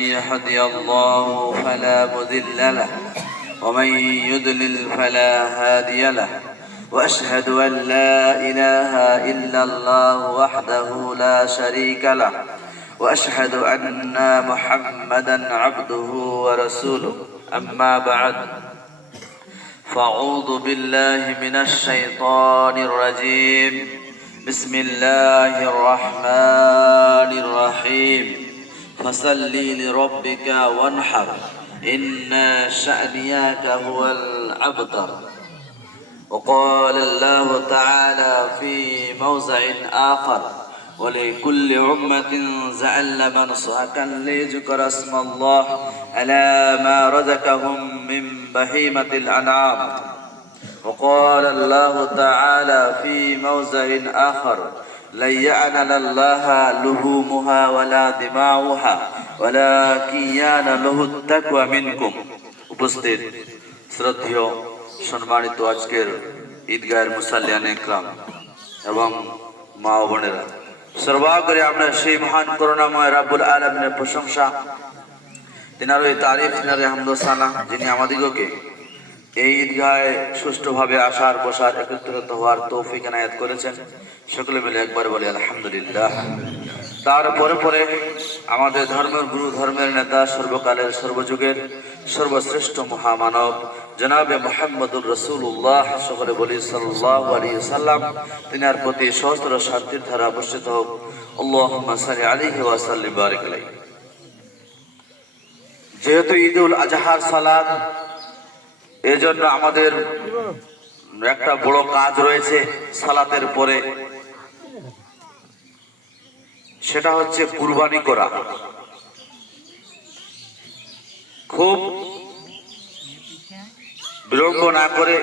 يهدي الله فلا مذل له ومن يضلل فلا هادي له. وأشهد أن لا إله إلا الله وحده لا شريك له وأشهد أن محمدا عبده ورسوله. أما بعد فأعوذ بالله من الشيطان الرجيم. بسم الله الرحمن الرحيم. فصل لربك وانحر. إن شأنياك هو الأبتر. وقال الله تعالى في موضع آخر ولكل أمة زعل منصحا ليذكر اسم الله. على ما رزقهم من بهيمة الأنعام. وقال الله تعالى في موضع آخر لن ينال الله لحومها ولا دماؤها ولكن يناله التقوى منكم উপস্থিত শ্রদ্ধেয় সম্মানিত আজকের ঈদগাহের মুসাল্লিয়ান ইকরাম এবং মা ও বোনেরা সর্বাগ্রে আমরা সেই মহান করুণাময় রাব্বুল আলমিনের প্রশংসা তিনার ওই তারিফ তিনার হামদোসানা যিনি আমাদিগকে এই ঈদগাহে সুষ্ঠুভাবে আসার বসার একত্রিত হওয়ার তৌফিক এনায়াত করেছেন। সকলে মিলে একবার বলি, আলহামদুলিল্লাহ। তারপরে পরে আমাদের ধর্মের গুরু, ধর্মের নেতা, সর্বকালের সর্বযুগের সর্বশ্রেষ্ঠ মহামানব, জনাবে মোহাম্মদুর রসুল্লাহ সকলে বলি সাল্লাহ আলী সাল্লাম তিনার প্রতি সহস্র শান্তির ধারা বর্ষিত হোক। আল্লাহ আলী ওয়াসাল্লিম বারিক। যেহেতু ঈদুল আজহার সালাদ এজন্য আমাদের একটা বড় কাজ রয়েছে সালাতের পরে। সেটা হচ্ছে কুরবানি করা। খুব বিলম্ব না করে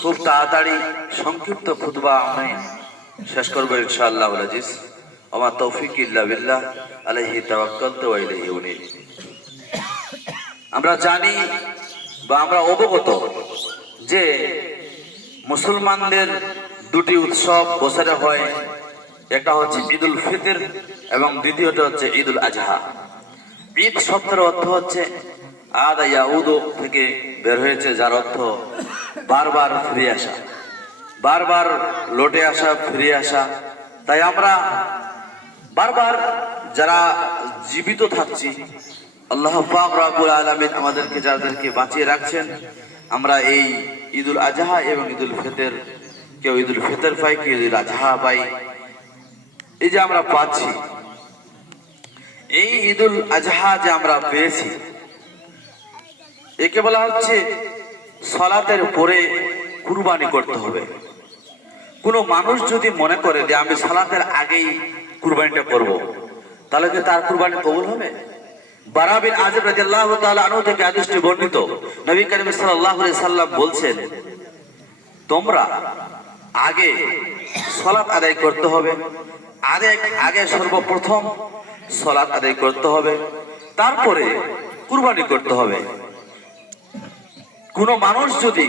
খুব তাড়াতাড়ি সংক্ষিপ্ত খুতবা আমি শেষ করব ইনশাআল্লাহ আজিজ। আমার তৌফিক ইল্লা বিল্লাহ, আলাইহি তাওয়াক্কালতু উনীব। আমরা জানি বা আমরা অবগত যে মুসলমানদের দুটি উৎসব বছরে হয়। একটা হচ্ছে ঈদুল ফিতর এবং দ্বিতীয়টা হচ্ছে ঈদুল আজহা। ঈদ শব্দের অর্থ হচ্ছে আদা ইয়াউদু থেকে বের হয়েছে, যার অর্থ বারবার ফিরে আসা। বারবার লোটে আসা, ফিরে আসা। তাই আমরা বারবার যারা জীবিত থাকছি আল্লাহ পাক রাব্বুল আলামিন আমাদেরকে, যাদেরকে বাঁচিয়ে রাখছেন, আমরা এই ঈদুল আজহা এবং ঈদুল ফিতর, কেউ ঈদুল ফিতর পাই কেউ ঈদুল আজহা পাই এই যে আমরা পাচ্ছি, এই ঈদুল আজহা যে আমরা পেয়েছি, একে বলা হচ্ছে সলাতের পরে কুরবানি করতে হবে কোনো মানুষ যদি মনে করে যে আমি সালাতের আগেই কুরবানিটা করব। তাহলে কি তার কুরবানি কবুল হবে বারাবিন আজব তাআলা আনহু থেকে হাদিসটি বর্ণিত। নবী করিম সাল্লাল্লাহু আলাইহি সাল্লাম বলছেন, তোমরা আগে সালাত আদায় করতে হবে, আগে আগে সর্বপ্রথম সালাত আদায় করতে হবে, তারপরে কুরবানি করতে হবে। কোনো মানুষ যদি,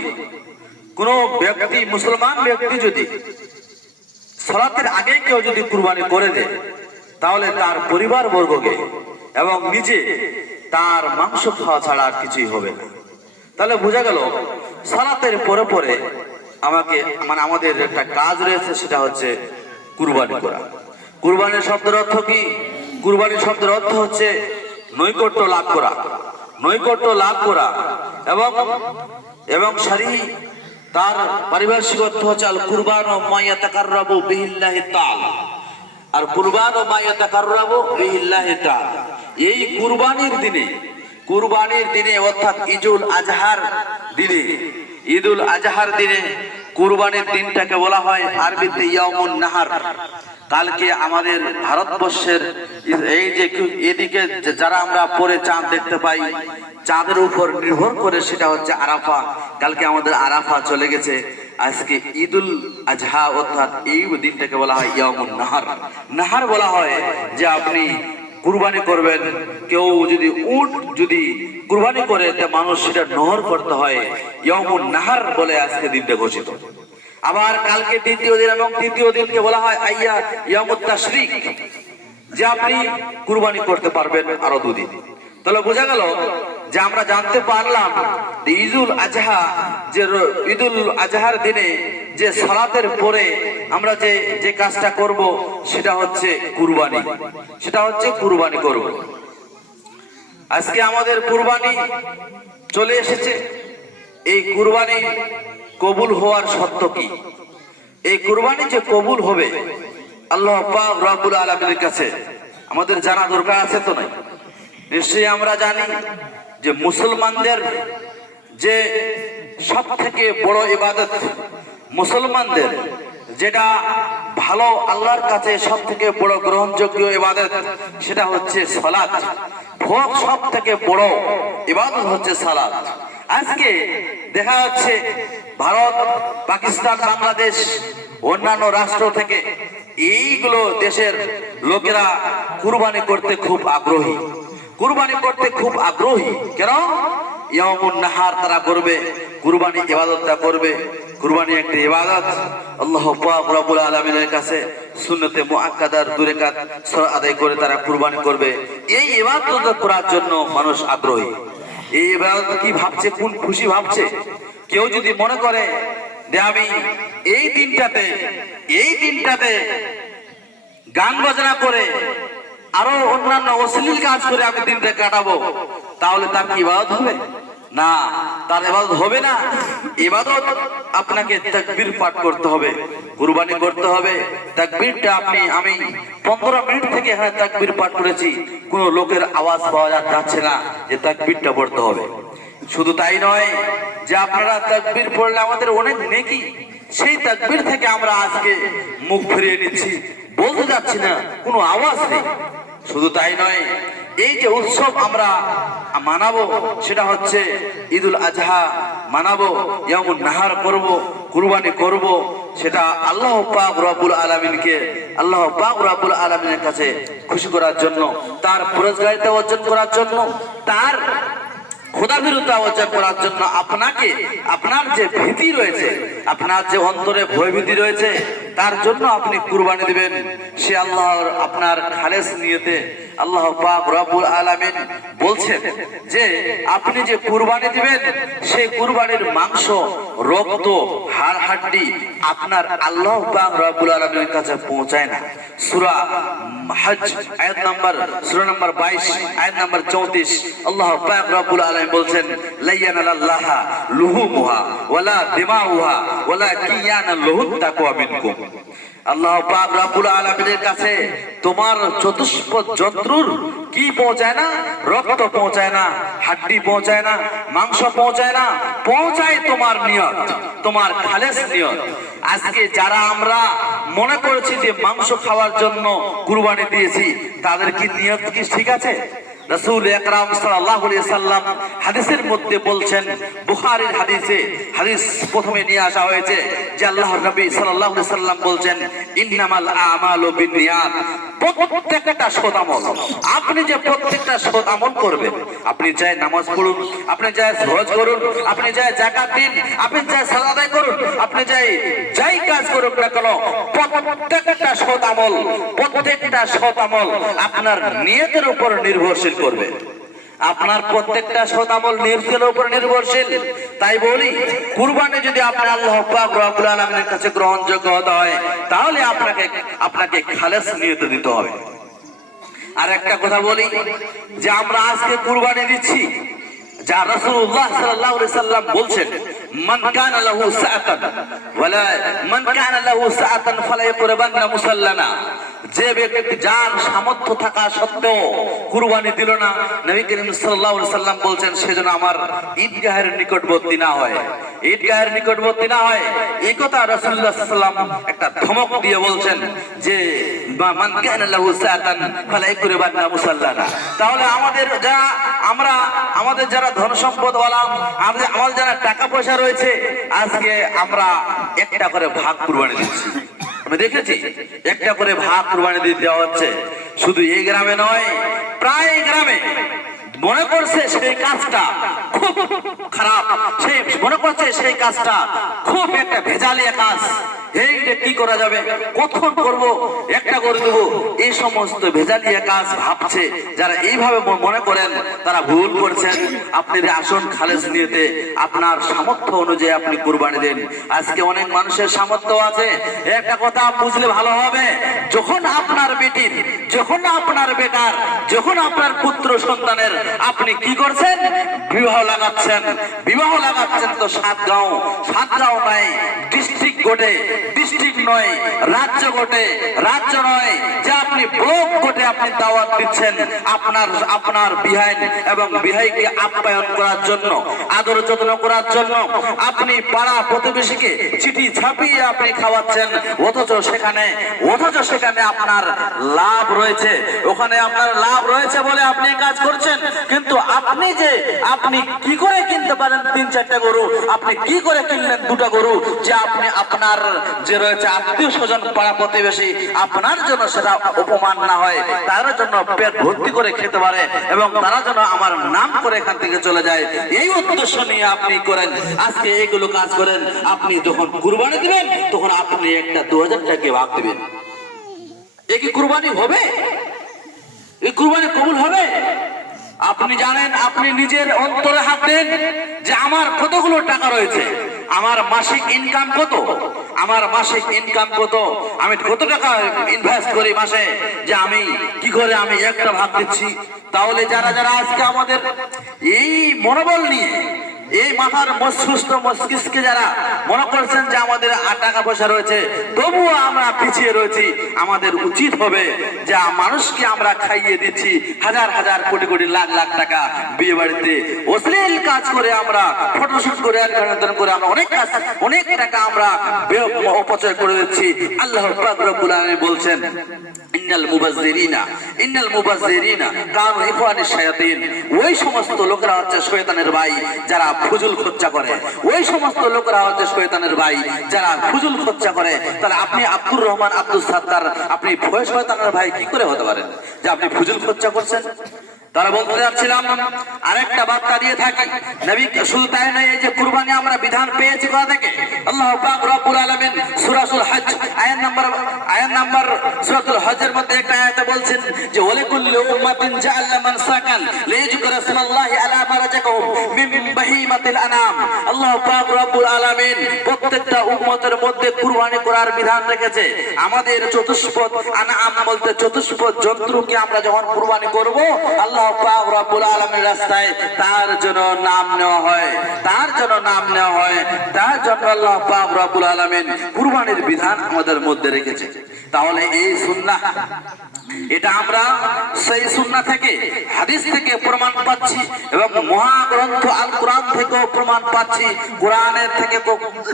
কোনো ব্যক্তি, মুসলমান ব্যক্তি যদি সলাতের আগে কেউ যদি কুরবানি করে দেয়, তাহলে তার পরিবার বর্গকে এবং নিজে তার মাংস খাওয়া ছাড়া আর কিছুই হবে না। তাহলে বোঝা গেল, সালাতের পরে পরে আমাকে মানে আমাদের একটা কাজ রয়েছে, সেটা হচ্ছে কুরবানি করা। কুরবানির শব্দের অর্থ কি? কুরবানির শব্দের অর্থ হচ্ছে নৈকট্য লাভ করা। নৈকট্য লাভ করা এবং এবং সারি, তার পারিভাষিক অর্থ হচ্ছে আল কুরবান ও মাইয়া তাকাররাবু বিহিল্লাহি তাআলা আর কুরবান ও মায়া তাকাররাবু বিহিল্লাহি তাআলা। এই কুরবানির দিনে কুরবানির দিনে অর্থাৎ ঈদুল আজহার দিনে, ঈদুল আজহার দিনে কুরবানির দিনটাকে বলা হয় আরবিতে ইয়ামুন নাহার। কালকে আমাদের ভারতবর্ষের এই যে এদিকে যারা আমরা পরে চাঁদ দেখতে পাই, চাঁদের উপর নির্ভর করে সেটা হচ্ছে আরাফা। কালকে আমাদের আরাফা চলে গেছে। আজকে ঈদুল আজহা অর্থাৎ এই দিনটাকে বলা হয় ইয়ামুন নাহার। নাহার বলা হয় যে আপনি কুরবানি করবেন। কেউ যদি উট যদি কুরবানি করে, তা মানুষ সেটা নহর করতে হয়। নাহার বলে আজকে দিনটা ঘোষিত। আবার কালকে দ্বিতীয় দিন এবং তৃতীয় দিনকে বলা হয় আইয়া ইয়ামুত তাশরিক, যে আপনি কুরবানি করতে পারবেন আরও দুদিন। তাহলে বোঝা গেল যে আমরা জানতে পারলাম ঈদুল আজহা, যে ঈদুল আজহার দিনে যে সালাতের পরে আমরা যে যে কাজটা করব, সেটা হচ্ছে কুরবানি। সেটা হচ্ছে কুরবানি করব। আজকে আমাদের কুরবানি চলে এসেছে। এই কুরবানি কবুল হওয়ার সত্য কি? এই কুরবানি যে কবুল হবে, আল্লাহ পাক রব্বুল আলমীর কাছে আমাদের জানা দরকার আছে তো নাই? নিশ্চয়ই আমরা জানি যে মুসলমানদের যে সব থেকে বড় ইবাদত, মুসলমানদের যেটা ভালো আল্লাহর কাছে সব থেকে বড় গ্রহণযোগ্য ইবাদত, সেটা হচ্ছে সালাত। ভোগ সব থেকে বড় ইবাদত হচ্ছে সালাত। আজকে দেখা যাচ্ছে ভারত, পাকিস্তান, বাংলাদেশ, অন্যান্য রাষ্ট্র থেকে এইগুলো দেশের লোকেরা কুরবানি করতে খুব আগ্রহী। কুরবানি করতে খুব আগ্রহী। কেন ইয়ামুন নাহার তারা করবে, কুরবানি ইবাদতটা করবে। কুরবানি একটি ইবাদত। আল্লাহ পাক রব্বুল আলামিনের কাছে সুন্নতে মুআক্কাদার দূরে কাত আদায় করে তারা কুরবানি করবে। এই ইবাদত করার জন্য মানুষ আগ্রহী। এই ইবাদত কি ভাবছে, কোন খুশি ভাবছে? কেউ যদি মনে করে যে আমি এই দিনটাতে এই দিনটাতে গান বাজনা করে আরও অন্যান্য অশ্লীল কাজ করে আমি দিনটা কাটাবো। তাহলে তার কি ইবাদত হবে? না, তার ইবাদত হবে না। ইবাদত আপনাকে তাকবীর পাঠ করতে হবে, কুরবানি করতে হবে। তাকবীরটা আপনি, আমি পনেরো মিনিট থেকে এখানে তাকবীর পাঠ করেছি। কোনো লোকের আওয়াজ পাওয়া যাচ্ছে না যে তাকবীরটা পড়তে হবে। শুধু তাই নয় যে আপনারা তাকবীর পড়লে আমাদের অনেক নেকি। সেই তাকবীর থেকে আমরা আজকে মুখ ফিরিয়ে নিচ্ছি। বলতে যাচ্ছি না, কোনো আওয়াজ নেই। শুধু তাই নয়, এই যে উৎসব আমরা মানাবো, সেটা হচ্ছে ঈদুল আজহা মানাবো যেমন নাহার করব, কুরবানি করব, সেটা আল্লাহ পাক রব্বুল আলমিনকে, আল্লাহ পাক রব্বুল আলমিনের কাছে খুশি করার জন্য, তার পুরস্কারিতা অর্জন করার জন্য, তার খোদা বিরুদ্ধে অর্জন করার জন্য আপনাকে, আপনার যে ভীতি রয়েছে, আপনার যে অন্তরে ভয়ভীতি রয়েছে তার জন্য আপনি কুরবানি দিবেন। সে আল্লাহর আপনার খালেস নিয়েতে আল্লাহ পাক রব্বুল আলামিন বলছেন যে, আপনি যে কুরবানি দিবেন, সেই কুরবানির মাংস, রক্ত হাড় হাড্ডি আপনার আল্লাহ পাক রব্বুল আলামিনের কাছে পৌঁছায় না। সূরা হজ আয়াত নাম্বার, সূরা নাম্বার 22 আয়াত নাম্বার 34 আল্লাহ পাক রব্বুল আলামিন বলছেন লাইয়ানাল্লাহ লুহুমুহা ওয়ালা দিমাউহা ওয়ালা কিয়ানা লহুত তাকওয়া মিনকুম। আল্লাহ পাক রব্বুল কাছে তোমার চতুষ্পদ যন্ত্রুর কি পৌঁছায় না? রক্ত পৌঁছায় না, হাড্ডি পৌঁছায় না, মাংস পৌঁছায় না, পৌঁছায় তোমার নিয়ত, তোমার খালেস নিয়ত। আজকে যারা আমরা মনে করেছি যে মাংস খাওয়ার জন্য কুরবানি দিয়েছি, তাদের কি নিয়ত কি ঠিক আছে? রাসূল একরাম আলাইহি সাল্লাম হাদিসের মধ্যে বলছেন, বুখারীর হাদিসে হাদিস প্রথমে নিয়ে আসা হয়েছে যে আল্লাহর নবী আলাইহি সাল্লাম বলছেন, ইন্নামাল আমালু বিন্নিয়াত প্রত্যেকটা সৎ আমল। আপনি যে প্রত্যেকটা সৎ আমল করবেন, আপনি চাই নামাজ পড়ুন, আপনি চাই সহজ করুন, আপনি চাই জাকাত দিন, আপনি চাই সালাদাই করুন, আপনি চাই যাই কাজ করুন না কেন, প্রত্যেকটা সৎ আমল, প্রত্যেকটা সৎ আমল আপনার নিয়তের উপর নির্ভরশীল করবে। আপনার প্রত্যেকটা শতামল নির্জের উপর নির্ভরশীল। তাই বলি, কুরবানি যদি আপনার আল্লাহ রব্বুল আলামিনের কাছে গ্রহণযোগ্য হতে হয়, তাহলে আপনাকে আপনাকে খালেস নিয়ত দিতে হবে। আর একটা কথা বলি, যে আমরা আজকে কুরবানি দিচ্ছি, যা রাসূলুল্লাহ সাল্লাল্লাহু আলাইহি সাল্লাম বলছেন, মান কানা লাহু সাআতান, ওয়ালা, মান কানা লাহু সাআতান ফালা ইয়াকরাবান্না মুসাল্লানা। যে ব্যক্তি যার সামর্থ্য থাকা সত্ত্বেও কুরবানি দিল না, নবী করিম আলাইহি সাল্লাম বলছেন সেজন্য আমার ঈদগাহের নিকটবর্তী না হয়। ঈদগাহের নিকটবর্তী না হয় এই কথা রাসূলুল্লাহ সাল্লাম একটা ধমক দিয়ে বলছেন যে মান কানা লাহু ইয়াকরাবান্না মুসাল্লানা তাহলে আমাদের যারা, আমরা, আমাদের যারা ধন সম্পদ আমাদের আমাদের যারা টাকা পয়সা রয়েছে, আজকে আমরা একটা করে ভাগ কুরবানি দিচ্ছি। আমি দেখেছি। একটা করে ভাগ কুরবানি দিতে হচ্ছে। শুধু এই গ্রামে নয় প্রায় গ্রামে। মনে করছে সেই কাজটা? খুব খারাপ। সেই মনে করছে সেই কাজটা? খুব একটা ভেজালিয়া কাজ। এইটা কি করা যাবে? কখন করব? একটা করে দেব। এই সমস্ত ভেজালিয়া কাজ ভাবছে। যারা এইভাবে মনে করেন, তারা ভুল করছেন। আপনি যে আসন খালেজ নিয়েতে আপনার সামর্থ্য অনুযায়ী আপনি কুরবানি দেন। আজকে অনেক মানুষের সামর্থ্য আছে। একটা কথা বুঝলে ভালো হবে। যখন আপনার বেটির, যখন আপনার বেটার, যখন আপনার পুত্র সন্তানের আপনি কি করছেন? বিবাহ লাগাচ্ছেন। বিবাহ লাগাচ্ছেন তো সাত গাঁও সাত গাঁও নয় ডিস্ট্রিক্ট গোটে ডিস্ট্রিক্ট নয়, রাজ্য গোটে রাজ্য নয়, যে আপনি ব্লক গোটে আপনি দাওয়াত দিচ্ছেন আপনার আপনার বিহাইন এবং বিহাইকে আপ্যায়ন করার জন্য, আদর যত্ন করার জন্য। আপনি পাড়া প্রতিবেশীকে চিঠি ছাপিয়ে আপনি খাওয়াচ্ছেন, অথচ সেখানে অথচ সেখানে আপনার লাভ রয়েছে। ওখানে আপনার লাভ রয়েছে বলে আপনি কাজ করছেন। কিন্তু আপনি যে, আপনি কি করে কিনতে পারেন তিন চারটা গরু? আপনি কি করে কিনলেন দুটো গরু? যে আপনি আপনার যে রয়েছে আত্মীয় স্বজন পাড়া প্রতিবেশী, আপনার জন্য সেটা অপমান না হয়, তার জন্য পেট ভর্তি করে খেতে পারে এবং তারা যেন আমার নাম করে এখান থেকে চলে যায়। এই উদ্দেশ্য নিয়ে আপনি করেন। আজকে এগুলো কাজ করেন। আপনি যখন কুরবানি দিবেন, তখন আপনি একটা দু হাজার টাকা ভাগ দিবেন। এ কি কুরবানি হবে? এই কুরবানি কবুল হবে? আপনি জানেন, আপনি নিজের অন্তরে হাত দেন যে আমার কতগুলো টাকা রয়েছে? আমার মাসিক ইনকাম কত? আমার মাসিক ইনকাম কত? আমি কত টাকা ইনভেস্ট করি মাসে? যে আমি কি করে আমি একটা ভাব দিচ্ছি? তাহলে যারা যারা আজকে আমাদের এই মনোবল নিয়ে এই মাথার মস্তিষ্ক, মস্তিষ্কে যারা মনে করছেন যে আমাদের আর টাকা পয়সা রয়েছে, তবুও আমরা পিছিয়ে রয়েছি। আমাদের উচিত হবে যে মানুষকে আমরা খাইয়ে দিচ্ছি হাজার হাজার কোটি কোটি, লাখ লাখ টাকা বিয়ে বাড়িতে। অশ্লীল কাজ করে আমরা ফটোশুট করে advertisement করে আমরা অনেক কাজ, অনেক টাকা আমরা অপচয় করে দিচ্ছি। আল্লাহ বলছেন ইন্নাল মুবাজ্জিরিনা ইন্নাল মুবাজ্জিরিনা, কানু ইখওয়ানিশ শায়াতিন। ওই সমস্ত লোকরা হচ্ছে শয়তানের ভাই যারা ফুজুল খরচা করে। ওই সমস্ত লোকরা হচ্ছে শয়তানের ভাই যারা ফুজুল খরচা করে। তাহলে আপনি আব্দুর রহমান আব্দুল সাত্তার, আপনি ভয় শয়তানের ভাই কি করে হতে পারেন? যে আপনি ফুজুল খরচা করছেন? তারা বলতে যাচ্ছিলাম, আরেকটা বার্তা দিয়ে থাকি। নবী শুধু তাই নয় এই যে কুরবানি আমরা বিধান পেয়েছি কোথা থেকে? আল্লাহ পাক রব্বুল আলামিন সূরাতুল হজ আয়াত নাম্বার আয়াত নাম্বার সূরাতুল হজের মধ্যে একটা আয়াতে বলছেন যে ওয়ালিকুল্লি উম্মাতিন জাআলনা মানসাকান লিযুকরা ইসমাল্লাহি আলা মারাজাকুম মিম মিন আনাম। আল্লাহ পাক রব্বুল আলামিন প্রত্যেকটা উম্মতের মধ্যে কুরবানি করার বিধান রেখেছে। আমাদের চতুষ্পদ আনাম বলতে চতুষ্পদ জন্তুকে আমরা যখন কুরবানি করব, আল্লাহ পাক রব্বুল আলামিনের রাস্তায় তার জন্য নাম নেওয়া হয়, তার জন্য নাম নেওয়া হয়, তার জন্য আল্লাহ পাক রব্বুল আলামিন কুরবানির বিধান আমাদের মধ্যে রেখেছে। তাহলে এই সুন্নাহ, এটা আমরা সেই সুন্না থেকে, হাদিস থেকে প্রমাণ পাচ্ছি এবং মহাগ্রন্থ আল কোরআন থেকেও প্রমাণ পাচ্ছি, কোরআনের থেকে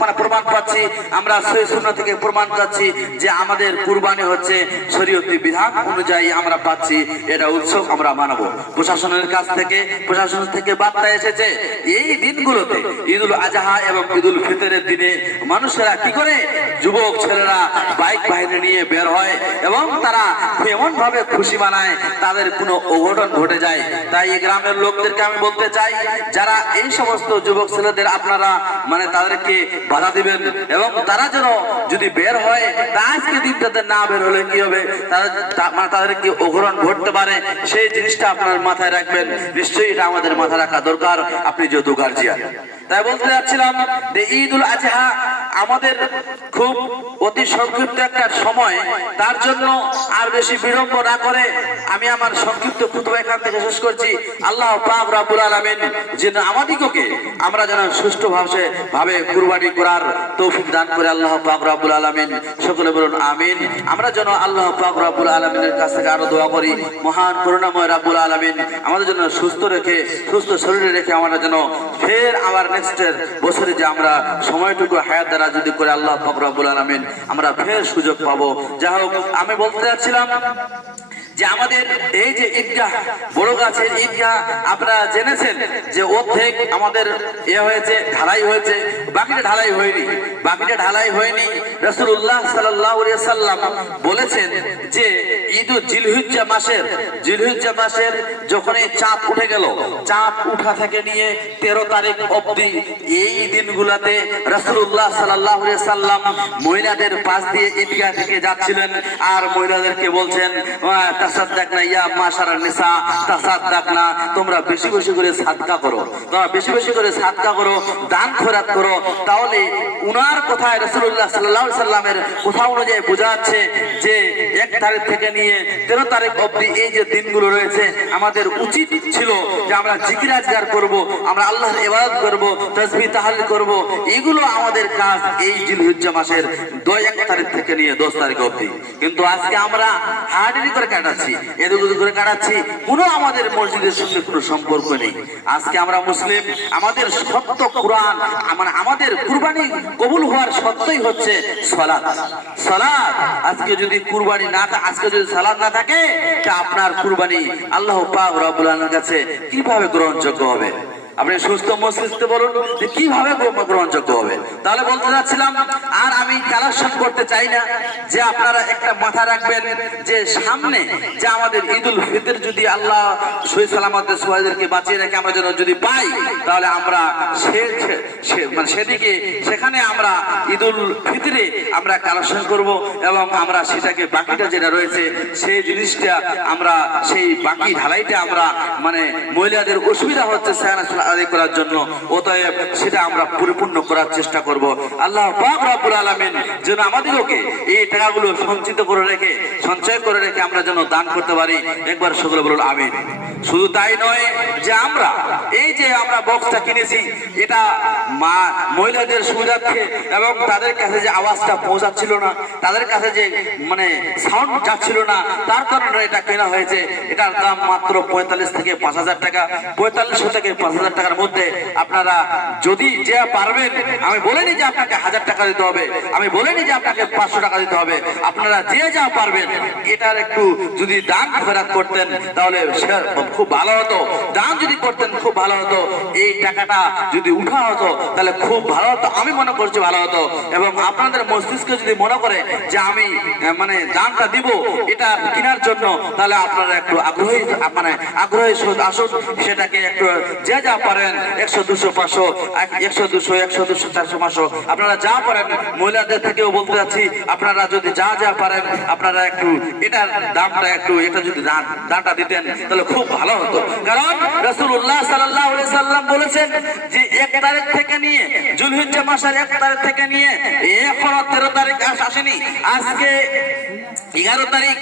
মানে প্রমাণ পাচ্ছি, আমরা সেই সুন্না থেকে প্রমাণ পাচ্ছি যে আমাদের কুরবানি হচ্ছে শরীয়তি বিধান অনুযায়ী আমরা পাচ্ছি এটা উৎসব আমরা মানব। প্রশাসনের কাছ থেকে, প্রশাসন থেকে বার্তা এসেছে, এই দিনগুলোতে ঈদুল আজহা এবং ঈদুল ফিতরের দিনে মানুষেরা কি করে? যুবক ছেলেরা বাইক বাহিনী নিয়ে বের হয় এবং তারা এমন ভাবে খুশি বানায় তাদের কোনো অঘটন ঘটে যায়। তাই এই গ্রামের লোকদেরকে আমি বলতে চাই, যারা এই সমস্ত যুবক ছেলেদের আপনারা মানে তাদেরকে বাধা দিবেন এবং তারা যেন যদি বের হয়, তা আজকে দিনটাতে না বের হলে কি হবে? তারা মানে তাদেরকে অঘটন ঘটতে পারে। সেই জিনিসটা আপনার মাথায় রাখবেন। নিশ্চয়ই এটা আমাদের মাথায় রাখা দরকার। আপনি যেহেতু গার্জিয়ান তাই বলতে যাচ্ছিলাম যে ঈদ উল আজহা আমাদের খুব অতি সংক্ষিপ্ত একটা সময়। তার জন্য আর বেশি বিলম্ব না করে আমি আমার সংক্ষিপ্ত খুতবা এখান থেকে শেষ করছি। আল্লাহ পাক রাব্বুল আলামিন যেন আমাদিগকে আমরা যেন সুষ্ঠু ভাবে ভাবে কুরবানি করার তৌফিক দান করে আল্লাহ পাক আলামিন। সকলে বলুন, আমিন। আমরা যেন আল্লাহ পাক আলামিনের কাছ থেকে আরও দোয়া করি। মহান করুণাময় রাব্বুল আলামিন, আমাদের জন্য সুস্থ রেখে, সুস্থ শরীরে রেখে আমরা যেন ফের আবার নেক্সটের বছরে যে আমরা সময়টুকু হায়াত দ্বারা যদি করে আল্লাহ পাক আলামিন আমরা ফের সুযোগ পাবো। যা হোক, আমি বলতে যাচ্ছিলাম যে আমাদের এই যে ঈদগাহ, বড় গাছের ঈদগাহ, আপনারা জেনেছেন যে অর্ধেক আমাদের এ হয়েছে, ঢালাই হয়েছে, বাকিটা ঢালাই হয়নি। বাকিটা ঢালাই হয়নি আলাইহি সাল্লাম বলেছেন যে ঈদ জিলহুজ্জা মাসের জিলহুজ্জা মাসের যখন এই চাঁদ উঠে গেল, চাঁদ উঠা থেকে নিয়ে তেরো তারিখ অবধি এই দিনগুলাতে রাসূলুল্লাহ সাল্লাল্লাহু আলাইহি সাল্লাম মহিলাদের পাশ দিয়ে ঈদগাহ থেকে যাচ্ছিলেন, আর মহিলাদেরকে বলছেন তাসাদ্দাক না, ইয়া নিসা, তাসাদ্দাক না, তোমরা বেশি বেশি করে সাদকা করো। তোমরা বেশি বেশি করে সাদকা করো, দান করো। তাহলে উনার কথায় রাসূলুল্লাহ সাল্লাল্লাহু আলাইহি সাল্লামের কথা অনুযায়ী বোঝা যাচ্ছে যে এক তারিখ থেকে নিয়ে তেরো তারিখ অবধি এই যে দিনগুলো রয়েছে, আমাদের উচিত ছিল যে আমরা জিকির আজগার করব, আমরা আল্লাহর ইবাদত করব তসবি তাহাল্লুল করব। এগুলো আমাদের কাজ এই জিলহিজ্জা মাসের দুই এক তারিখ থেকে নিয়ে দশ তারিখ অবধি। কিন্তু আজকে আমরা করে এদিক ওদিক করে কাটাচ্ছি, কোনো আমাদের মসজিদের সঙ্গে কোনো সম্পর্ক নেই। আজকে আমরা মুসলিম, আমাদের সত্য কোরআন মানে আমাদের কুরবানি কবুল হওয়ার সত্যই হচ্ছে সলাদ সলাদ আজকে যদি কুরবানি না আজকে যদি সালাদ না থাকে, তা আপনার কুরবানি আল্লাহ পাক রব্বুল আলামিনের কাছে কীভাবে গ্রহণযোগ্য হবে? আপনি সুস্থ মস্তিষ্কে বলুন যে কীভাবে গ্রহণযোগ্য হবে। তাহলে বলতে চাচ্ছিলাম আর আমি কালেকশন করতে চাই না, যে আপনারা একটা মাথা রাখবেন যে সামনে যে আমাদের ঈদুল ফিতর যদি আল্লাহ সহি সালামতের সোহাইদেরকে বাঁচিয়ে রেখে আমরা যেন যদি পাই, তাহলে আমরা সে মানে সেদিকে, সেখানে আমরা ঈদুল ফিতরে আমরা কালেকশন করব এবং আমরা সেটাকে বাকিটা যেটা রয়েছে, সেই জিনিসটা আমরা, সেই বাকি ঢালাইটা আমরা মানে মহিলাদের অসুবিধা হচ্ছে সেখানে আদায় করার জন্য। অতএব সেটা আমরা পরিপূর্ণ করার চেষ্টা করব। আল্লাহ পাক রব্বুল আলামিন যেন আমাদেরকে এই টাকাগুলো সঞ্চিত করে রেখে, সঞ্চয় করে রেখে আমরা যেন দান করতে পারি। একবার সকলে বলুন, আমিন। শুধু তাই নয় যে আমরা, এই যে আমরা বক্সটা কিনেছি, এটা মা, মহিলাদের সুবিধার্থে এবং তাদের কাছে যে আওয়াজটা পৌঁছাচ্ছিল না, তাদের কাছে যে মানে সাউন্ড যাচ্ছিল না, তার কারণে এটা কেনা হয়েছে। এটার দাম মাত্র পঁয়তাল্লিশ থেকে পাঁচ হাজার টাকা, পঁয়তাল্লিশশো থেকে পাঁচ হাজার টাকার মধ্যে আপনারা যদি যে পারবেন, আমি বলিনি যে আপনাকে হাজার টাকা দিতে হবে, আমি বলিনি যে আপনাকে পাঁচশো টাকা দিতে হবে, আপনারা যে যা পারবেন, এটার একটু যদি দান ফেরাত করতেন, তাহলে খুব ভালো হতো। দান যদি করতেন, খুব ভালো হতো। এই টাকাটা যদি উঠা হতো, তাহলে খুব ভালো হতো। আমি মনে করছি ভালো হতো। এবং আপনাদের মস্তিষ্ক যদি মনে করে যে আমি মানে দানটা দিব, এটা কেনার জন্য, তাহলে আপনারা একটু আগ্রহী মানে আগ্রহী আসুন, সেটাকে একটু যে যা পারেন, একশো দুশো, পাঁচশো একশো দুশো একশো দুশো, চারশো, পাঁচশো। আপনারা যা পারেন, মহিলাদের থেকেও বলতে যাচ্ছি, আপনারা যদি যা যা পারেন, আপনারা একটু এটার দামটা একটু, এটা যদি দানটা দিতেন, তাহলে খুব ভালো হতো। কারণ রসুল্লাহ সাল্লাহ সাল্লাম বলেছেন যে, এক তারিখ থেকে নিয়ে, জুলহিজ্জা মাসের এক তারিখ থেকে নিয়ে এখনও তেরো তারিখ আসেনি। আজকে এগারো তারিখ,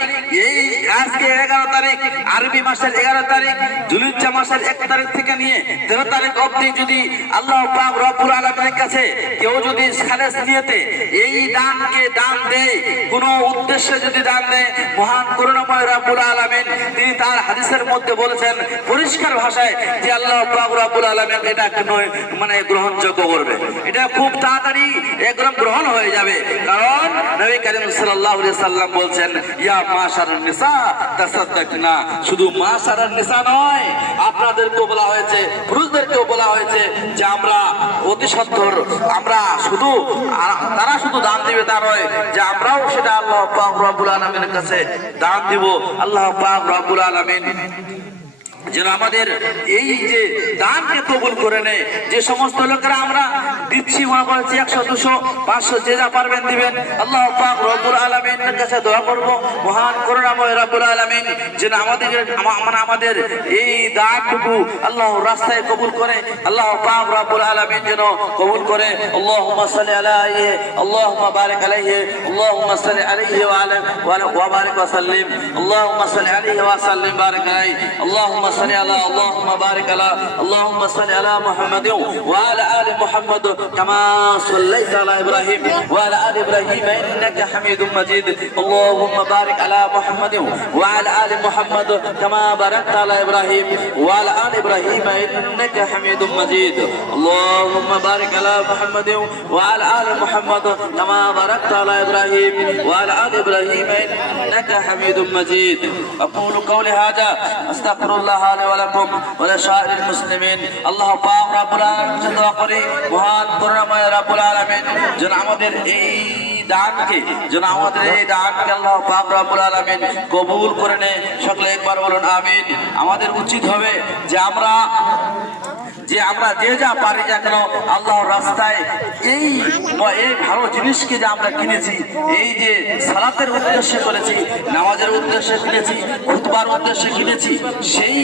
এই আজকে এগারো তারিখ, আরবি মাসের এগারো তারিখ, জুলুজ্জা মাসের এক তারিখ থেকে নিয়ে তেরো তারিখ অবধি যদি আল্লাহ পাক রব্বুল আলমের কাছে কেউ যদি খালেস নিয়েতে এই দানকে দান দেয়, কোনো উদ্দেশ্যে যদি দান দেয়, মহান করুণাময় রব্বুল আলমিন তিনি তার হাদিসের মধ্যে বলেছেন পরিষ্কার ভাষায় যে আল্লাহ পাক রব্বুল আলমিন এটা মানে গ্রহণযোগ্য করবে। এটা খুব তাড়াতাড়ি একদম গ্রহণ হয়ে যাবে। কারণ নবী করিম আলাইহি সাল্লাম বলছেন ইয়া মাশার নিসা, তাসাদ্দাকনা। শুধু মাশার নিসা নয়, আপনাদেরকেও বলা হয়েছে, পুরুষদেরকেও বলা হয়েছে যে আমরা অতি সত্তর আমরা শুধু তারা শুধু দান দিবে তা নয়, যে আমরাও সেটা আল্লাহ পাক রব্বুল আলামিনের কাছে দান দিব। আল্লাহ পাক রব্বুল আলামিন যেন আমাদের এই যে দানকে কবুল করে নেয়, যে সমস্ত লোকেরা আমরা দিচ্ছি মা বলছি একশো, দুশো, পাঁচশো, যে যা পারবেন দিবেন। আল্লাহ রবুল আলমিনের কাছে দোয়া করব, মহান করুণাময় রবুল আলমিন, যেন আমাদের মানে আমাদের এই দানটুকু আল্লাহ রাস্তায় কবুল করে, আল্লাহ পাক রবুল আলমিন যেন কবুল করে। আল্লাহ সালে আলাইয়ে আল্লাহ বারেক আলাইহে আল্লাহ সালে আলাইহি ওয়া আলা, ওয়া বারেক ওয়া আল্লাহ সালে আলাইহি ওয়া বারেক আলাই আল্লাহ صل على اللهم بارك على اللهم صل على محمد وعلى آل محمد كما صليت على إبراهيم وعلى آل إبراهيم إنك حميد مجيد. اللهم بارك على محمد وعلى آل محمد كما باركت على إبراهيم وعلى آل إبراهيم إنك حميد مجيد. اللهم بارك على محمد وعلى آل محمد كما باركت على إبراهيم وعلى آل إبراهيم إنك حميد مجيد. أقول قولي هذا أستغفر الله لي ولكم ولسائر المسلمين الله পাক রব্বুল আলামিন দোয়া করি মহান করুণাময় রব্বুল আলামিন যেন আমাদের এই দানকে যেন আমাদের এই দানকে আল্লাহ পাক রব্বুল আলামিন কবুল করে নেয় সকলে একবার বলুন আমিন আমাদের উচিত হবে যে আমরা যে আমরা যে যা পারি না কেন, আল্লাহর রাস্তায় এই এই ভালো জিনিসকে যে আমরা কিনেছি, এই যে সালাতের উদ্দেশ্যে করেছি নামাজের উদ্দেশ্যে কিনেছি, খুতবার উদ্দেশ্যে কিনেছি, সেই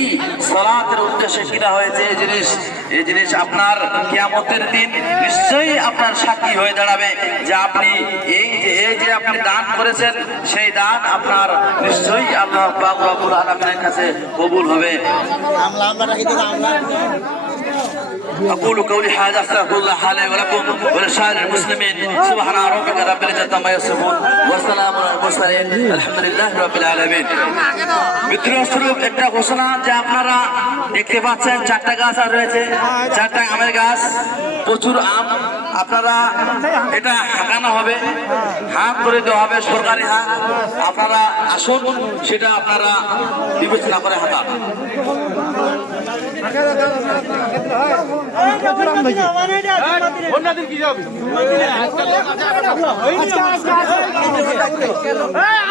সালাতের উদ্দেশ্যে কিনা হয়েছে এই জিনিস। এই জিনিস আপনার কিয়ামতের দিন নিশ্চয়ই আপনার সাক্ষী হয়ে দাঁড়াবে যে আপনি এই যে এই যে আপনি দান করেছেন, সেই দান আপনার নিশ্চয়ই আল্লাহ পাক রব্বুল আলামিনের কাছে কবুল হবে। আমরা আমলা أقول قولي هذا أستغفر الله لي ولكم ولسائر المسلمين سبحان ربك رب العزة عما يصفون وسلام على المرسلين الحمد لله رب العالمين মিত্রস্বরূপ একটা ঘোষণা যে আপনারা দেখতে পাচ্ছেন চারটা গাছ আর রয়েছে চারটা আমের গাছ প্রচুর আম আপনারা এটা হাঁকানো হবে হাঁক করে দেওয়া হবে সরকারি হাঁক আপনারা আসুন সেটা আপনারা বিবেচনা করে হাঁকান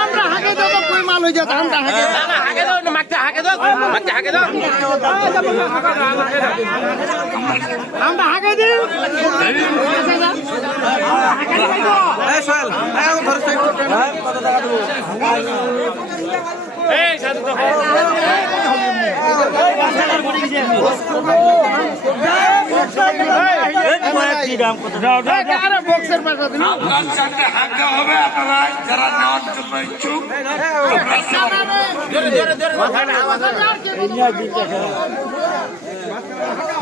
আমরা হাগে দাও কই মাল হয়ে যাচ্ছে আমরা হাগে হাগে দাও মাগতে হাগে দাও মাগতে হাগে দাও আমরা হাগে দিই এই সাধু তো আরে বক্সের পাশে দিন আপনার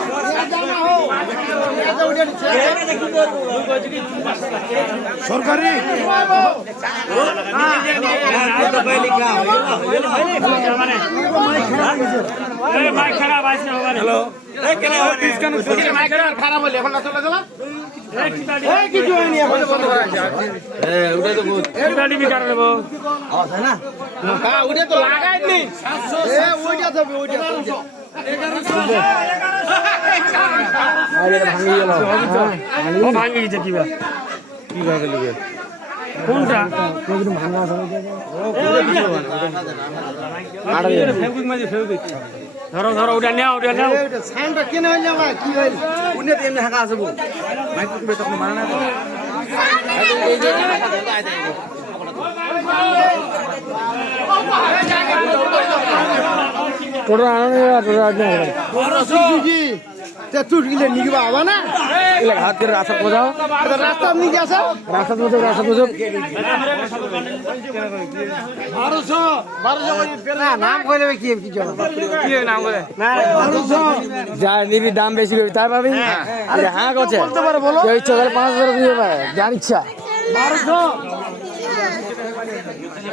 সরকারি? জাহাঙ্গীর খারাপ হলে এখন চলে গেল কিছু হয়নি এখন ওটা তো এ, ওইটা যাবে ওইটা ওইটা। ভাঙি গেছে কিবা। কীভাবে লিখে কোনটা? ধরো ধরো ওটা নেও ওটা নেও ওইটা সাইনটা কেন হইল না কি হইল উনি তো এমনি হাঁকা আছে বল মাইক করবে তখন মানে না টোটো আনো টোটো আনো কি তে তুই গিলে নিগবা আবা না? এলা হাত করে রাস্তা বোঝাও এটা রাস্তা নিয়ে আসা। রাস্তা বোঝাও রাস্তা বোঝাও না নাম কইলে কি কি জন্য কি নাম বলে? যা নিবি দাম বেশি করবি তার পাবি? হ্যাঁ। করছে ইচ্ছা করে পাঁচ হাজার দিয়ে পারে যার ইচ্ছা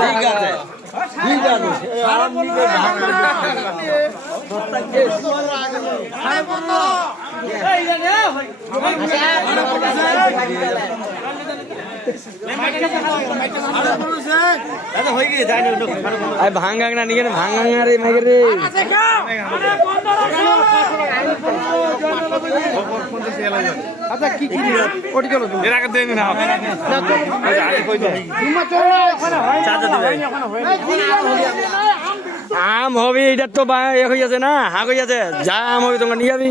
ঠিক আছে ঠিক আছে সাড়ে পনেরো আরে ভাঙ্গা না নিকে ভাঙ্গা রে মেঘে রে। আচ্ছা কি কি ওটি চলো এর আগে দেন না তোমার চলো। না। চাচা দিবে। আম হবে এটা তো বা- এ হয়ে যাচ্ছে না হাঁক হয়ে যাচ্ছে যা আম হবে তোমার নিয়ে যাবি।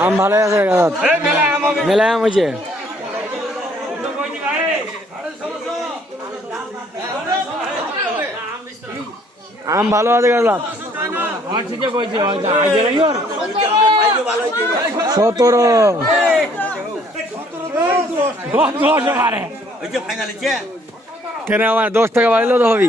আম ভালো আছে মেলায় আম হয়েছে। আম ভালো আছে সতেরো। কেন আমার দশ টাকা বাড়িলেও তো হবি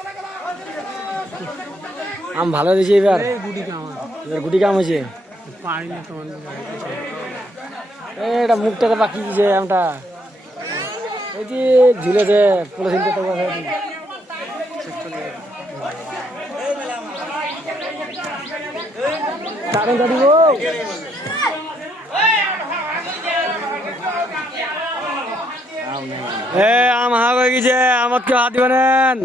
আম ভালো দিয়েছে এবার? এবার গুটি কাম হয়েছে? এই এটা মুখটাকে বাকি দিছে আমটা। এই যে ঝুলেছে পলিথিন তো কারণ দিব এ আম হাগ হয়ে গেছে আমার কেউ হাত দিবেন